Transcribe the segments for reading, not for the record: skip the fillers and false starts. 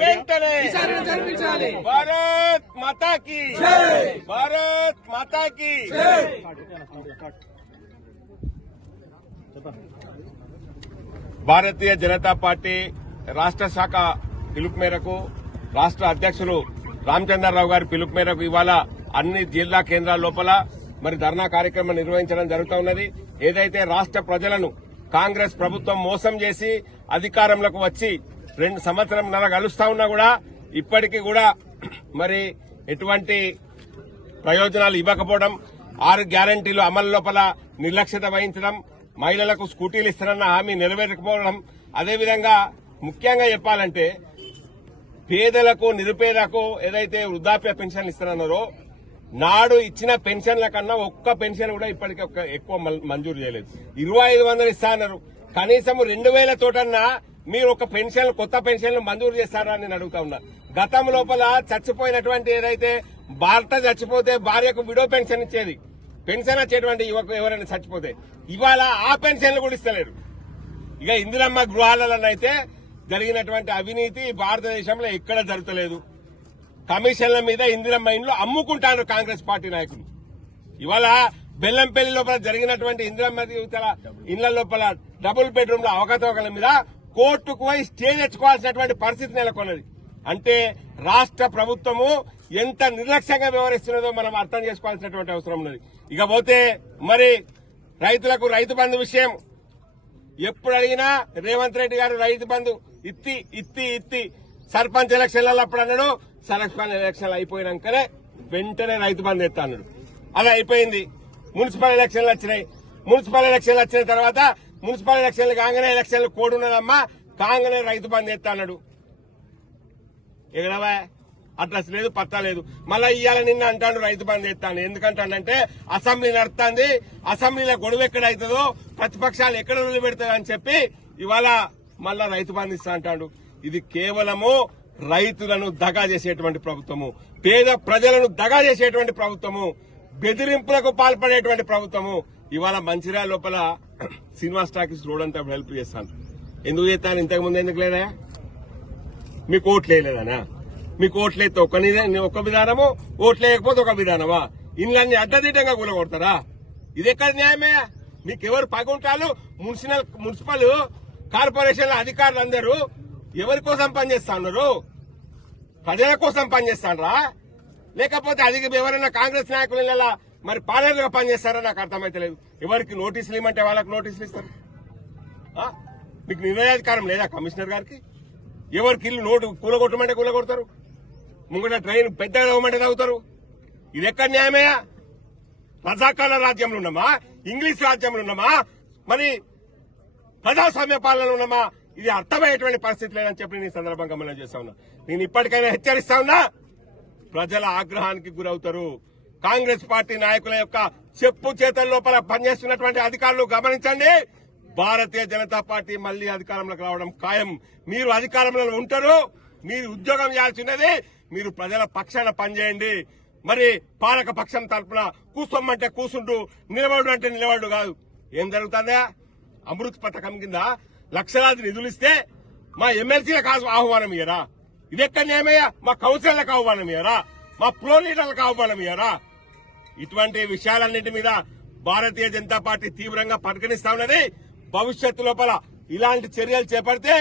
వెంటనే భారత్ మాతాకి భారత్ మాతాకి భారతీయ జనతా పార్టీ రాష్ట్ర శాఖ పిలుపు మేరకు రాష్ట్ర అధ్యక్షులు రామచంద్రరావు గారి పిలుపు మేరకు ఇవాళ అన్ని జిల్లా కేంద్రాల లోపల మరి ధర్నా కార్యక్రమం నిర్వహించడం జరుగుతూ ఉన్నది. ఏదైతే రాష్ట్ర ప్రజలను కాంగ్రెస్ ప్రభుత్వం మోసం చేసి అధికారంలోకి వచ్చి 2 సంవత్సరంన్నర గడుస్తా ఉన్నా కూడా ఇప్పటికీ కూడా మరి ఎటువంటి ప్రయోజనాలు ఇవ్వకపోవడం, 6 గ్యారంటీలు అమలు లోపల నిర్లక్ష్యత వహించడం, మహిళలకు స్కూటీలు ఇస్తారన్న హామీ నెరవేరకపోవడం, అదేవిధంగా ముఖ్యంగా చెప్పాలంటే పేదలకు నిరుపేదలకు ఏదైతే వృద్ధాప్య పెన్షన్లు ఇస్తారన్నారో నాడు ఇచ్చిన పెన్షన్ల కన్నా ఒక్క పెన్షన్ కూడా ఇప్పటికీ ఎక్కువ మంజూరు చేయలేదు. 2500 ఇస్తా అన్నారు. కనీసం 2000 తోటన్నా మీరు ఒక పెన్షన్ కొత్త పెన్షన్లు మంజూరు చేస్తారా అని నేను అడుగుతా ఉన్నా. గతం లోపల చచ్చిపోయినటువంటి ఏదైతే భర్త చచ్చిపోతే భార్యకు విడో పెన్షన్ ఇచ్చేది, పెన్షన్ వచ్చేటువంటి యువకు ఎవరైనా చచ్చిపోతే ఇవాళ ఆ పెన్షన్లు కూడా ఇస్తలేరు. ఇక ఇందిరమ్మ గృహాలలోనైతే జరిగినటువంటి అవినీతి భారతదేశంలో ఎక్కడ జరుగుతలేదు. కమిషన్ల మీద ఇందిరమ్మ ఇండ్లు అమ్ముకుంటారు కాంగ్రెస్ పార్టీ నాయకులు. ఇవాళ బెల్లంపల్లి లోపల జరిగినటువంటి ఇందిరమ్మ ఇండ్ల లోపల డబుల్ బెడ్రూమ్ల అవకతవకల మీద కోర్టుకు పోయి స్టే తెచ్చుకోవాల్సినటువంటి పరిస్థితి నెలకొన్నది. అంటే రాష్ట్ర ప్రభుత్వము ఎంత నిర్లక్ష్యంగా వ్యవహరిస్తున్నదో మనం అర్థం చేసుకోవాల్సినటువంటి అవసరం ఉన్నది. ఇకపోతే మరి రైతులకు రైతు బంధు విషయం ఎప్పుడు అడిగినా రేవంత్ రెడ్డి గారు రైతు బంధు ఇత్తి సర్పంచ్ ఎలక్షన్లలో అప్పుడు అన్నాడు, సర్పంచ్ ఎలక్షన్లు అయిపోయినాకనే వెంటనే రైతు బంధు ఎత్తా అన్నాడు. అది అయిపోయింది. మున్సిపల్ ఎలక్షన్లు వచ్చినాయి. మున్సిపల్ ఎలక్షన్లు వచ్చిన తర్వాత మున్సిపల్ ఎలక్షన్లు కాగానే ఎలక్షన్లు కోడ్ ఉన్నదమ్మా, కాగానే రైతు బంధు ఎత్తా అన్నాడు. ఎక్కడవా అడ్రస్ లేదు, పత్తా లేదు. మళ్ళా ఇవాళ నిన్న అంటాడు రైతు బంధు ఎత్తాను. ఎందుకంటానంటే అసెంబ్లీ నడుస్తుంది, అసెంబ్లీలో గొడవ ఎక్కడైతుందో ప్రతిపక్షాలు ఎక్కడ వదిలిపెడతాయని చెప్పి ఇవాళ మళ్ళా రైతు బంధు ఇస్తా అంటాడు. ఇది కేవలము రైతులను దగా చేసేటువంటి ప్రభుత్వము, పేద ప్రజలను దగా చేసేటువంటి ప్రభుత్వము, బెదిరింపులకు పాల్పడేటువంటి ప్రభుత్వము. ఇవాళ మంచిర్యాల లోపల శ్రీనివాస్ టాకీస్ రోడ్ అంతా హెల్ప్ చేస్తాను. ఎందుకు చేస్తాను? ఇంతకుముందు ఎందుకు లేదా? మీకు ఓట్లు వేయలేదనా? మీకు ఓట్లయితే ఒక విధానము, ఓట్లేయకపోతే ఒక విధానమా? ఇళ్ళన్ని అడ్డదిడ్డంగా కూలగొడతారా? ఇది ఎక్కడ న్యాయమే? మీకెవరు పగుంటాలు? మున్సిపల్ కార్పొరేషన్ల అధికారులు అందరూ ఎవరి కోసం పనిచేస్తా ఉన్నారు? ప్రజల కోసం పనిచేస్తారా? లేకపోతే అది ఎవరైనా కాంగ్రెస్ నాయకులు ఇలా మరి పాలనగా పనిచేస్తారా? నాకు అర్థమైతలేదు. ఎవరికి నోటీసులు ఇవ్వమంటే వాళ్ళకి నోటీసులు ఇస్తారు. మీకు నిర్ణయాధికారం లేదా కమిషనర్ గారికి? ఎవరికి ఇల్లు కూలగొట్టమంటే కూలగొడతారు, ముంగట ట్రైన్ పెద్దగా తవ్వమంటే తవ్వుతారు. ఇది ఎక్కడ న్యాయమయ్యా? రజాకాల రాజ్యంలో ఉన్నామా? ఇంగ్లీష్ రాజ్యంలో ఉన్నామా? మరి ప్రజాస్వామ్య పాలనలో ఉన్నామా? ఇది అర్థమయ్యేటువంటి పరిస్థితి లేదని చెప్పి నేను సందర్భంగా మనం చేస్తా ఉన్నా. నేను ఇప్పటికైనా హెచ్చరిస్తా ఉన్నా, ప్రజల ఆగ్రహానికి గురవుతారు. కాంగ్రెస్ పార్టీ నాయకుల యొక్క చెప్పు చేతల లోపల పనిచేస్తున్నటువంటి అధికారులు గమనించండి. భారతీయ జనతా పార్టీ మళ్లీ అధికారంలోకి రావడం ఖాయం. మీరు అధికారంలో ఉంటారు, మీరు ఉద్యోగం చేయాల్సినది, మీరు ప్రజల పక్షాన పనిచేయండి. మరి పాలక పక్షం తరఫున కూర్చోమంటే కూర్చుంటూ, నిలబడు అంటే నిలబడు కాదు. ఏం జరుగుతుందా? అమృత్ పథకం కింద లక్షలాది నిధులు ఇస్తే మా ఎమ్మెల్సీలకు ఆహ్వానం ఇయ్యరా? ఇది ఎక్కడ న్యాయమయ్యా? మా కౌన్సిలర్లకు ఆహ్వానం ఇయ్యరా? మా ప్రో లీడర్లకు ఆహ్వానం ఇయ్యరా? ఇటువంటి విషయాలన్నింటి మీద భారతీయ జనతా పార్టీ తీవ్రంగా పరిగణిస్తా ఉన్నది. భవిష్యత్తు లోపల ఇలాంటి చర్యలు చేపడితే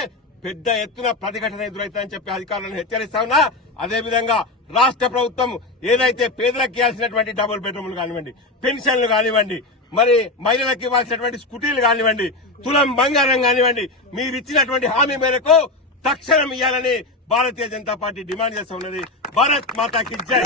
పెద్ద ఎత్తున ప్రతిఘటన ఎదురైతుందని చెప్పి అధికారులను హెచ్చరిస్తా ఉన్నా. అదేవిధంగా రాష్ట్ర ప్రభుత్వం ఏదైతే పేదలకు ఇవ్వాల్సినటువంటి డబుల్ బెడ్రూమ్లు కానివ్వండి, పెన్షన్లు కానివ్వండి, మరి మహిళలకు ఇవ్వాల్సినటువంటి స్కూటీలు కానివ్వండి, తులం బంగారం కానివ్వండి, మీరు ఇచ్చినటువంటి హామీ మేరకు తక్షణం ఇవ్వాలని భారతీయ జనతా పార్టీ డిమాండ్ చేస్తా ఉన్నది. భారత్ మాతాకి జై.